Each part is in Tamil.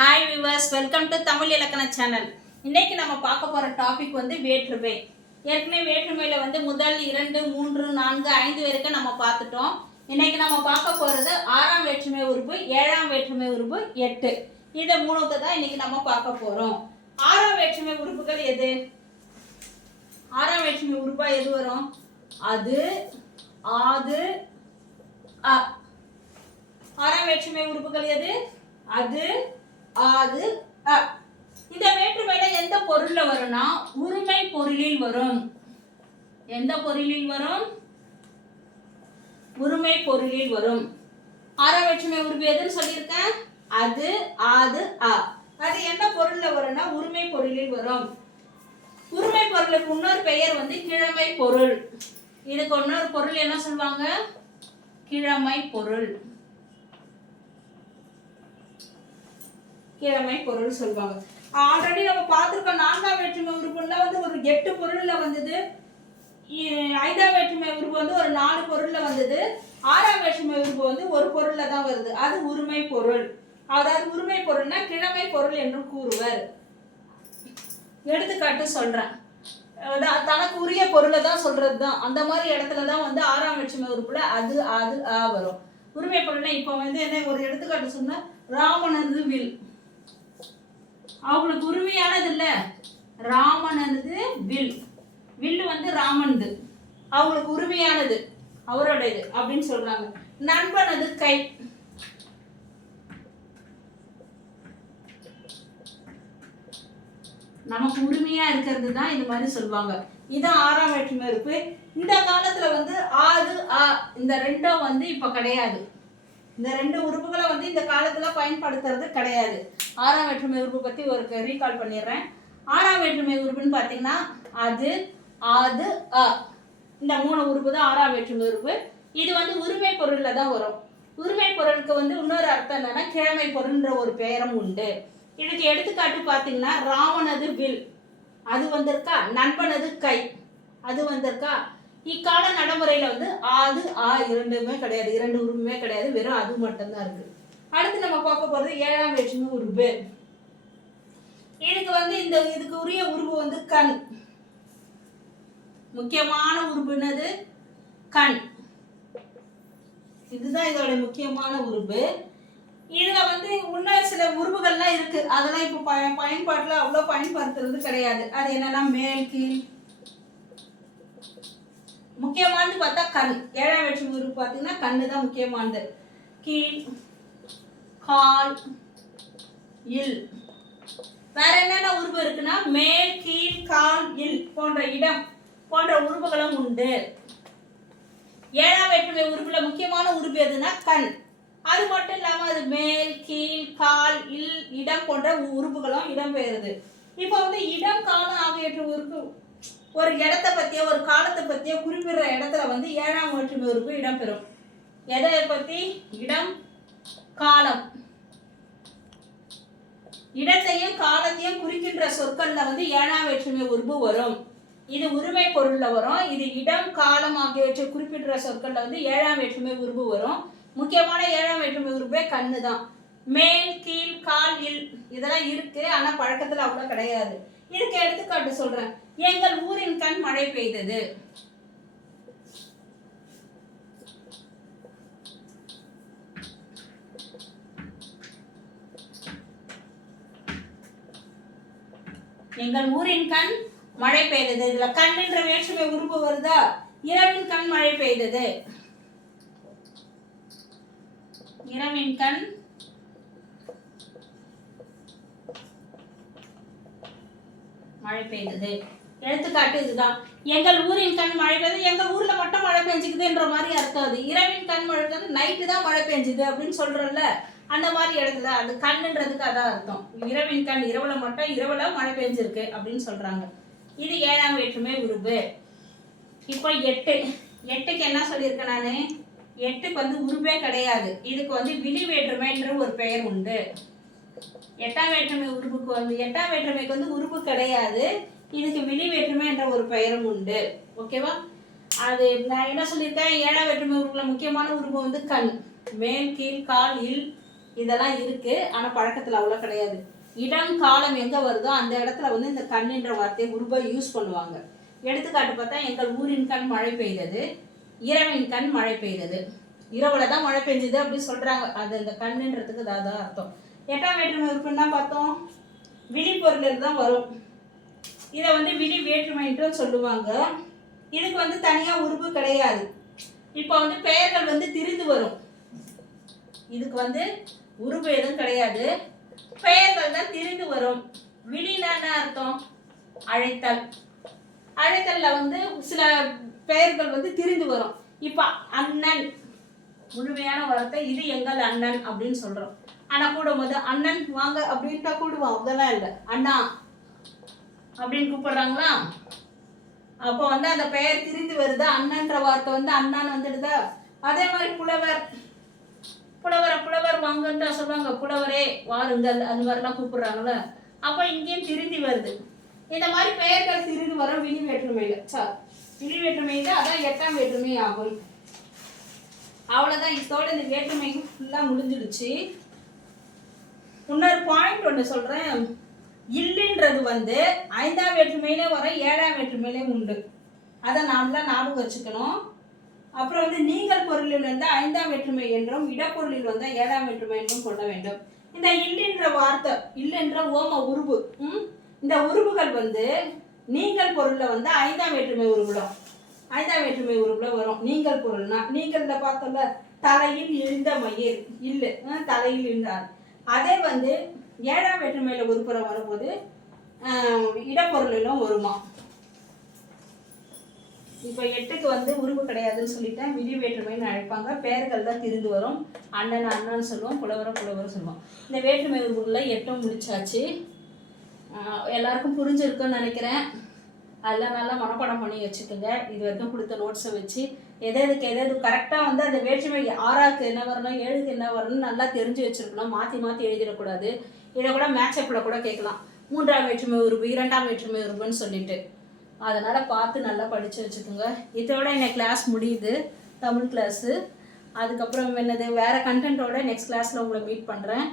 Hi viewers welcome to Tamil இலக்கண சேனல் இன்னைக்கு நம்ம பார்க்க போகிற டாபிக் வந்து வேற்றுமை. ஏற்கனவே வேற்றுமையில் வந்து முதல் இரண்டு மூன்று நான்கு ஐந்து வரைக்கும் நம்ம பார்த்துட்டோம். இன்னைக்கு நம்ம பார்க்க போகிறது ஆறாம் வேற்றுமை உறுப்பு ஏழாம் வேற்றுமை உறுப்பு எட்டு. இந்த மூணுத்தை தான் இன்னைக்கு நம்ம பார்க்க போகிறோம் ஆறாம் வேற்றுமை உறுப்புகள் எது? ஆறாம் வேற்றுமை உறுப்பாக எது வரும்? அது ஆது அ. ஆறாம் வேற்றுமை உறுப்புகள் எது? அது ஆது அ. இந்த வேற்றுமையில எந்த பொருள்ல வரும்னா உரிமை பொருளில் வரும். எந்த பொருளில் வரும்? உரிமை பொருளில் வரும். ஆறாம் வேற்றுமை எதுன்னு சொல்லியிருக்கேன் அது ஆது அ. அது என்ன பொருள்ல வரும்னா உரிமை பொருளில் வரும். உரிமை பொருளுக்கு இன்னொரு பெயர் வந்து கிழமை பொருள். இதுக்கு இன்னொரு பொருள் என்ன சொல்லுவாங்க? கிழமை பொருள். கிழமை பொருள் சொல்லுவாங்க ஆல்ரெடி நம்ம பார்த்துருக்கோம் நான்காம் வேற்றுமை உறுப்புல வந்து ஒரு எட்டு பொருள்ல வந்தது. ஐந்தாம் வேற்றுமை உறுப்பு வந்து ஒரு நாலு பொருள்ல வந்தது. ஆறாம் வேற்றுமை உறுப்பு வந்து ஒரு பொருள்ல தான் வருது. அது உரிமை பொருள். அதாவது உரிமை பொருள்னா கிழமை பொருள் என்று கூறுவர். எடுத்துக்காட்டு சொல்றேன். தனக்கு உரிய பொருளை தான் சொல்றது தான் அந்த மாதிரி இடத்துல தான் வந்து ஆறாம் வேற்றுமை உறுப்புல அது அது ஆ வரும். உரிமை பொருள்னா இப்போ வந்து என்ன ஒரு எடுத்துக்காட்டு சொன்னா ராமனது வில். அவங்களுக்கு உரிமையானது இல்ல ராமனது வில். வில்லு வந்து ராமனது. அவங்களுக்கு உரிமையானது அவரோடது அப்படின்னு சொல்றாங்க. நண்பனது கை. நமக்கு உரிமையா இருக்கிறது தான் இது மாதிரி சொல்லுவாங்க. இதான் ஆறாம் வேற்றுமை இருப்பு இந்த காலத்துல வந்து ஆறு ஆ இந்த ரெண்டும் வந்து இப்ப கிடையாது. இந்த ரெண்டு உறுப்புகளை வந்து இந்த காலத்துல பயன்படுத்துறது கிடையாது. ஆறாம் வேற்றுமை உறுப்பு பத்தி ஒரு ரீகால் பண்ணிடுறேன். ஆறாம் வேற்றுமை உறுப்புன்னு பாத்தீங்கன்னா அது ஆது அ. இந்த மூணு உறுப்பு தான் ஆறாம் வேற்றுமை உறுப்பு. இது வந்து உரிமை பொருள்ல தான் வரும். உரிமை பொருளுக்கு வந்து இன்னொரு அர்த்தம் என்னன்னா கிழமை பொருள்ன்ற ஒரு பெயரும் உண்டு. இதுக்கு எடுத்துக்காட்டு பார்த்தீங்கன்னா ராவணது வில். அது வந்திருக்கா? நண்பனது கை. அது வந்திருக்கா? இக்கால நடைமுறையில வந்து ஆது ஆ இரண்டுமே கிடையாது. இரண்டு உருவமே கிடையாது. வெறும் அது மட்டும்தான் இருக்கு. அடுத்து நம்ம பார்க்க போறது ஏழாம் வேற்றுமை உருவு. இதுக்கு வந்து இந்த இதுக்கு உரிய உருவு வந்து கண். முக்கியமான உறுப்பு என்னது? கண். இதுதான் இதோட முக்கியமான உருவு. இதுல வந்து இன்னும் சில உருவுகள்லாம் இருக்கு. அதெல்லாம் இப்போ ப பயன்பாட்டுல அவ்வளோ பயன்படுத்துறது கிடையாது. அது என்னன்னா மேல் கீழ் முக்கியமானது பார்த்தா கண். ஏழாம் வேற்றுமை உறுப்பு பார்த்தீங்கன்னா கண்ணு தான் முக்கியமானது. கீழ் கால் இல். வேற என்னென்ன உருவம் இருக்குன்னா மேல் கீழ் கால் இல் போன்ற இடம் போன்ற உருவங்களும் உண்டு. ஏழாம் வேற்றுமை உறுப்புல முக்கியமான உறுப்பு எதுனா கண். அது மட்டும் இல்லாம அது மேல் கீழ் கால் இல் இடம் போன்ற உறுப்புகளும் இடம்பெயருது. இப்போ வந்து இடம் காலம் ஆகியவற்றை உறுப்பு ஒரு இடத்த பற்றிய ஒரு காலத்தை பற்றிய குறிப்பிடுற இடத்துல வந்து ஏழாம் வேற்றுமை உறுப்பு இடம்பெறும். எதை பற்றி இடம் காலம். இடத்தையும் காலத்தையும் குறிக்கின்ற சொற்கள்ல வந்து ஏழாம் வேற்றுமை உறுப்பு வரும். இது உரிமை பொருள்ல வரும். இது இடம் காலம் ஆகியவற்றை குறிப்பிடுற சொற்கள்ல வந்து ஏழாம் வேற்றுமை உருவு வரும். முக்கியமான ஏழாம் வேற்றுமை உருவே கண்ணு தான் மேல் கீழ் கால் இல். இதெல்லாம் இருக்கு. ஆனா பழக்கத்துல அவ்வளோ கிடையாது. இதுக்கு எடுத்துக்காட்டு சொல்றேன். எங்கள் ஊரின் கண் மழை பெய்தது. எங்கள் ஊரின் கண் மழை பெய்தது. இதுல கண் என்ற வேற்றுமை உருவு வருதா? இரவின் கண் மழை பெய்தது. இரவின் கண் மழை பெய்தது எடுத்துக்காட்டு இதுதான். எங்கள் ஊரின் கண் மழை பெய்தது எங்கள் ஊரில் மட்டும் மழை பெஞ்சுக்குதுன்ற மாதிரி அர்த்தம் அது. இரவின் கண் மழை பெய்தது நைட்டு தான் மழை பெஞ்சுது அப்படின்னு சொல்கிறோம்ல அந்த மாதிரி இடத்துல அது கண்ணுன்றதுக்கு அதான் அர்த்தம். இரவின் கண் இரவுல மட்டும் இரவுல மழை பெஞ்சிருக்கு அப்படின்னு சொல்கிறாங்க இது ஏழாம் வேற்றுமை உருவு இப்போ எட்டு. எட்டுக்கு என்ன சொல்லியிருக்கேன் நான்? எட்டுக்கு வந்து உருவே கிடையாது. இதுக்கு வந்து விழி வேற்றுமைன்ற ஒரு பெயர் உண்டு. எட்டாம் வேற்றுமை உருவுக்கு வந்து எட்டாம் வேற்றுமைக்கு வந்து உறுப்பு கிடையாது. இதுக்கு விழி வேற்றுமை என்ற ஒரு பெயரும் உண்டு. ஓகேவா அது நான் என்ன சொல்லியிருக்கேன்? ஏழாம் வேற்றுமை உறுப்புல முக்கியமான உருவம் வந்து கண். மேல் கீழ் கால் இல் இதெல்லாம் இருக்கு. ஆனா பழக்கத்துல அவ்வளோ கிடையாது. இடம் காலம் எங்க வருதோ அந்த இடத்துல வந்து இந்த கண்ணுன்ற வார்த்தையை உருவா யூஸ் பண்ணுவாங்க. எடுத்துக்காட்டு பார்த்தா எங்கள் ஊரின் கண் மழை பெய்தது. இரவின் கண் மழை பெய்தது. இரவுல தான் மழை பெஞ்சது அப்படின்னு சொல்றாங்க. அது அந்த கண்ணுன்றதுக்கு அதாவது அர்த்தம். எட்டாம் வேற்றுமை உறுப்புன்னா பார்த்தோம் விழிப்பொருள் தான் வரும். இதை வந்து விழி வேற்றுமைன்ட்டு சொல்லுவாங்க. இதுக்கு வந்து தனியாக உறுப்பு கிடையாது. இப்போ வந்து பெயர்கள் வந்து திரிந்து வரும். இதுக்கு வந்து உறுப்பு எதுவும் கிடையாது. பெயர்கள் தான் திரிந்து வரும். விழினா என்ன அர்த்தம்? அழைத்தல். அழைத்தலில் வந்து சில பெயர்கள் வந்து திரிந்து வரும். இப்போ அண்ணன் முழுமையான வார்த்தை இது எங்கள் அண்ணன் அப்படின்னு சொல்கிறோம் ஆனா கூடும்போது அண்ணன் வாங்க அப்படின்ட்டா கூடுவான். அதெல்லாம் இல்லை. அண்ணா அப்படின்னு கூப்பிடுறாங்களா? அப்போ வந்து அந்த பெயர் திரிந்து வருது. அண்ணன்ற வார்த்தை வந்து அண்ணான்னு வந்துடுதா? அதே மாதிரி புலவர். புலவரை புலவர் வாங்கன்னு சொல்லுவாங்க. புலவரே வாருங்கள் அந்த மாதிரிலாம் கூப்பிடுறாங்கல்ல. அப்போ இங்கேயும் திருந்தி வருது. இந்த மாதிரி பெயர்கள் திரிந்து வரும். விழி வேற்றுமையில் சார் விழி வேற்றுமையில் அதான் எட்டாம் வேற்றுமை ஆகும். அவ்வளோதான் இதோட இந்த வேற்றுமை ஃபுல்லாக முடிஞ்சிடுச்சு. இன்னொரு பாயிண்ட் ஒன்று சொல்கிறேன் இல்லைன்றது வந்து ஐந்தாம் வேற்றுமையிலே வர ஏழாம் வேற்றுமையிலே உண்டு. அதை நாமளாம் ஞாபகம் வச்சுக்கணும். அப்புறம் வந்து நீங்கள் பொருளில் வந்து ஐந்தாம் வேற்றுமை என்றும் இடப்பொருளில் வந்து ஏழாம் வேற்றுமை என்றும் கொள்ள வேண்டும். இந்த இல்லைன்ற வார்த்தை இல்லைன்ற ஓம உருவு ம்? இந்த உருவுகள் வந்து நீங்கள் பொருளில் வந்து ஐந்தாம் வேற்றுமை உருவிடும் ஐந்தாம் வேற்றுமை உருவில் வரும். நீங்கள் பொருள்னா நீங்கள்ல பார்த்தோம்ல தலையில் இழுந்த மயிர் இல்லை தலையில் இழுந்தார். அதே வந்து ஏழாம் வேற்றுமையில் உருப்புறம் வரும்போது இடப்பொருளிலும் வருமா? இப்போ எட்டுக்கு வந்து உருவு கிடையாதுன்னு சொல்லிட்டேன். விழி வேற்றுமைன்னு அழைப்பாங்க. பேர்கள் தான் திருந்து வரும். அண்ணன் அண்ணான்னு சொல்லுவோம். புலவரம் புலவரம் சொல்லுவோம். இந்த வேற்றுமை உருவுகளில் எட்டும் முடிச்சாச்சு. எல்லாருக்கும் புரிஞ்சிருக்குன்னு நினைக்கிறேன். அதெல்லாம் நல்லா மனப்பாடம் பண்ணி வச்சுக்கோங்க. இது வரைக்கும் கொடுத்த நோட்ஸை வச்சு எது எதுக்கு எது எது கரெக்டாக வந்து அந்த வேற்றுமை ஆறாக்கு என்ன வரணும் ஏழுக்கு என்ன வரணும்னு நல்லா தெரிஞ்சு வச்சிருக்கணும். மாற்றி மாற்றி எழுதிடக்கூடாது. இதை கூட மேட்சப்பில் கூட கேட்கலாம். மூன்றாம் வேற்றுமை உறுப்பு இரண்டாம் வேற்றுமை உறுப்புன்னு சொல்லிட்டு. அதனால் பார்த்து நல்லா படித்து வச்சுக்கோங்க. இதோட எனக்கு கிளாஸ் முடியுது. தமிழ் கிளாஸு அதுக்கப்புறம் என்னது வேறு கண்டென்ட்டோட நெக்ஸ்ட் கிளாஸில் உங்களை மீட் பண்ணுறேன்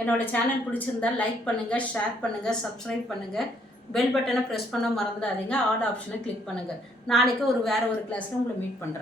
என்னோட சேனல் பிடிச்சிருந்தா லைக் பண்ணுங்கள் ஷேர் பண்ணுங்கள் சப்ஸ்கிரைப் பண்ணுங்கள் பெல் பட்டனை ப்ரெஸ் பண்ண மறந்துடாதீங்க. ஆட் ஆப்ஷனை கிளிக் பண்ணுங்கள் நாளைக்கு ஒரு வேறு ஒரு கிளாஸில் உங்களை மீட் பண்ணுறேன்